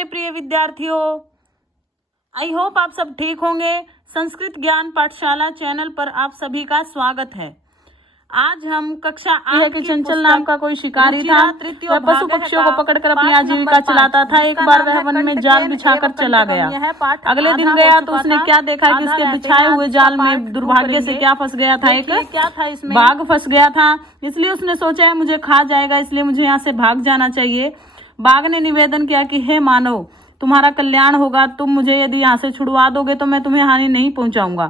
मेरे प्रिय विद्यार्थियों, आई होप आप सब ठीक होंगे। संस्कृत ज्ञान पाठशाला चैनल पर आप सभी का स्वागत है। आज हम कक्षा 8 की चंचल नाम का कोई शिकारी था। वह पशु पक्षियों को पकड़कर अपनी आजीविका चलाता था। एक बार वह वन में जाल बिछाकर चला गया। अगले दिन गया तो उसने क्या देखा कि उसके बिछाए हुए जाल में दुर्भाग्य से क्या फंस गया था, एक बाघ फंस गया था। इसलिए उसने सोचा है मुझे खा जाएगा, इसलिए मुझे यहाँ से भाग जाना चाहिए। बाघ ने निवेदन किया कि हे मानव, तुम्हारा कल्याण होगा, तुम मुझे यदि यहाँ से छुड़वा दोगे तो मैं तुम्हें हानि नहीं पहुंचाऊंगा।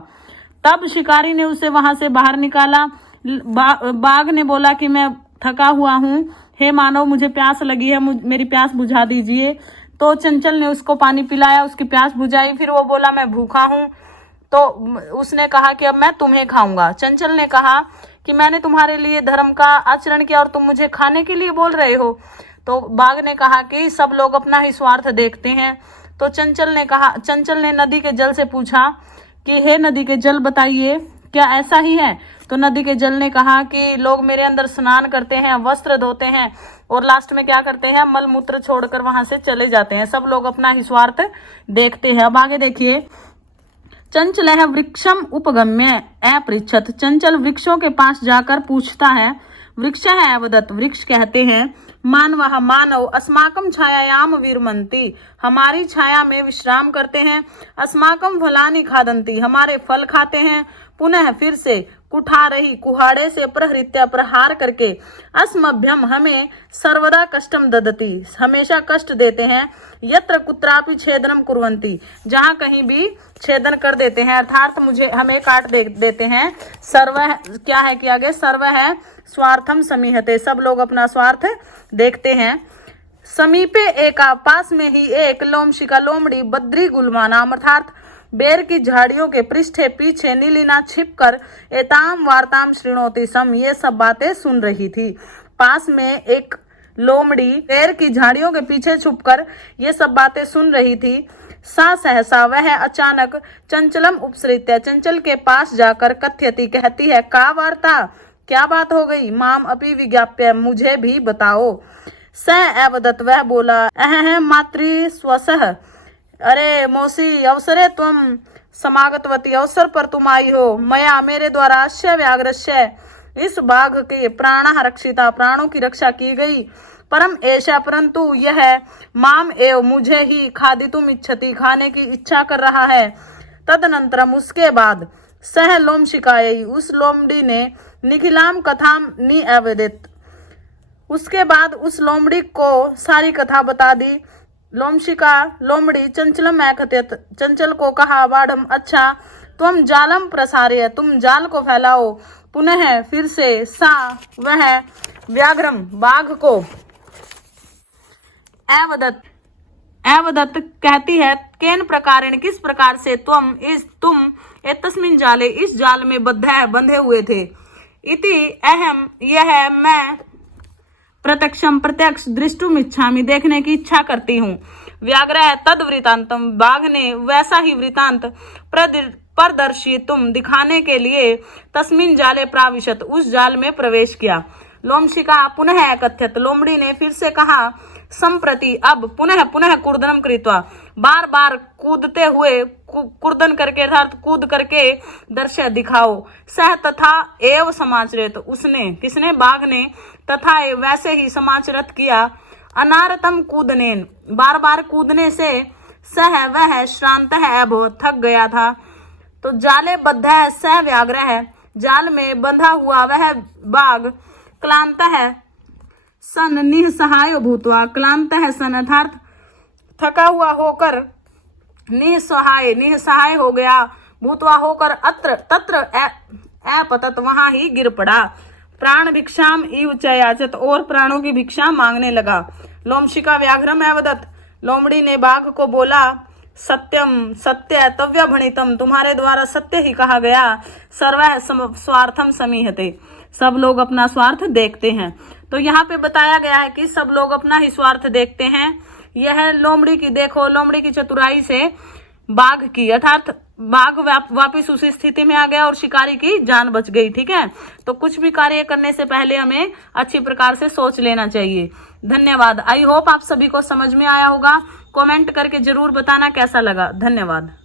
तब शिकारी ने उसे वहां से बाहर निकाला। बाघ ने बोला कि मैं थका हुआ हूँ, हे मानव मुझे प्यास लगी है, मेरी प्यास बुझा दीजिए। तो चंचल ने उसको पानी पिलाया, उसकी प्यास बुझाई। फिर वो बोला मैं भूखा हूँ। तो उसने कहा कि अब मैं तुम्हें खाऊंगा। चंचल ने कहा कि मैंने तुम्हारे लिए धर्म का आचरण किया और तुम मुझे खाने के लिए बोल रहे हो। तो बाघ ने कहा कि सब लोग अपना ही स्वार्थ देखते हैं। तो चंचल ने नदी के जल से पूछा कि हे नदी के जल बताइए, क्या ऐसा ही है? तो नदी के जल ने कहा कि लोग मेरे अंदर स्नान करते हैं, वस्त्र धोते हैं और लास्ट में क्या करते हैं, मल मूत्र छोड़कर वहां से चले जाते हैं। सब लोग अपना ही स्वार्थ देखते हैं। अब आगे देखिए, चंचल वृक्षम उपगम्य अपृच्छत। चंचल वृक्षों के पास जाकर पूछता है। वृक्ष है अवदत्त, वृक्ष कहते हैं मानव अस्माकम छायायाम विरमंती, हमारी छाया में विश्राम करते हैं। अस्माकम फलानि खादंती, हमारे फल खाते हैं। पुनः फिर से कुठारही, कुहाड़े से प्रहृत्या, प्रहार करके। अस्मभ्यम, हमें सर्वदा कष्टम ददती, हमेशा कष्ट देते हैं। यत्र कुत्रापि छेदनम कुर्वन्ति, जहां कहीं भी छेदन कर देते हैं, अर्थात हमें काट देते हैं। सर्व क्या है कि आगे सर्व है स्वार्थम समीहते, सब लोग अपना स्वार्थ देखते हैं। समीपे एका, पास में ही एक लोमशिका, लोमड़ी, बद्री गुल्मा नाम, अर्थात बेर की झाड़ियों के पृष्ठे पीछे नीलिना छिपकर एताम वार्ताम श्रृणोति सम, ये सब बातें सुन रही थी। पास में एक लोमड़ी बेर की झाड़ियों के पीछे छुपकर ये सब बातें सुन रही थी। सा सहसा, वह अचानक चंचलम उपसृत्य, चंचल के पास जाकर कथ्यति, कहती है, का वार्ता, क्या बात हो गई? माम अपि विज्ञाप्य, मुझे भी बताओ। स अवदत, वह बोला, मातृ स्वसह, अरे मौसी, अवसरे तुम समागतवती, अवसर पर तुम आई हो। मया, मेरे द्वारा, अश्य व्याघ्रस्य, इस बाघ के प्राण रक्षिता, प्राणों की रक्षा की गई। परम ऐशा, परंतु यह माम एव, मुझे ही खादितुम इच्छति, खाने की इच्छा कर रहा है। तदनंतरम, उसके बाद, सह लोमशिकायै, उस लोमड़ी ने निखिलाम कथाम निवेदित, उसके बाद उस लोमड़ी को सारी कथा बता दी। लोमशिका, लोमड़ी, चंचलम ऐकथ्यत, चंचल को कहा, वाढ़म, अच्छा, तुम जालम प्रसार्य, तुम जाल को फैलाओ। पुनः फिर से, सा, वह व्याघ्रम, बाघ को, अवदत्त कहती है, केन प्रकारेण, किस प्रकार से, तुम एतस्मिन् जाले, इस जाल में बंधे हुए थे। इति अहम, यह मैं, प्रत्यक्ष दृष्टुम इच्छामि, देखने की इच्छा करती हूँ। व्याघ्र तद वृतांतम, बाघ ने वैसा ही वृतांत प्रदर्शी, तुम दिखाने के लिए, तस्मिन जाले प्राविशत, उस जाल में प्रवेश किया। लोमशिका पुनः कथ्यत, लोमड़ी ने फिर से कहा, संप्रति, अब, पुनः कूर्दनम कृत्वा, बार बार कूदते हुए, कूर्दन करके अर्थात कूद करके, दर्शय दिखाओ। सह तथा एव समाचरित, उसने, किसने, बाघ ने, तथा वैसे ही समाचरित किया। अनारतम कूदनेन, बार बार कूदने से, सह वह, श्रांत है, बहुत थक गया था। तो जाले बद्ध है, सह व्याघ्र है, जाल में बंधा हुआ वह बाघ, क्लांत है सन, निसहाय भूतवा, क्लांत है सन, अर्थात थका हुआ होकर, निसहाय हो गया, भूतवा होकर, अत्र तत्र अपतत, वहां ही गिर पड़ा। प्राण भिक्षाम इव च याचत, और प्राणों की भिक्षा मांगने लगा। लोमशिका व्याघ्रम अवदत्, लोमड़ी ने बाघ को बोला, सत्यम, सत्य, तव्य भणितम, तुम्हारे द्वारा सत्य ही कहा गया। सर्व स्वार्थम समीहते, सब लोग अपना स्वार्थ देखते हैं। तो यहाँ पे बताया गया है कि सब लोग अपना ही स्वार्थ देखते हैं। यह लोमड़ी की, देखो लोमड़ी की चतुराई से बाघ की, अर्थात बाघ वापिस उसी स्थिति में आ गया और शिकारी की जान बच गई। ठीक है, तो कुछ भी कार्य करने से पहले हमें अच्छी प्रकार से सोच लेना चाहिए। धन्यवाद। आई होप आप सभी को समझ में आया होगा। कमेंट करके जरूर बताना कैसा लगा। धन्यवाद।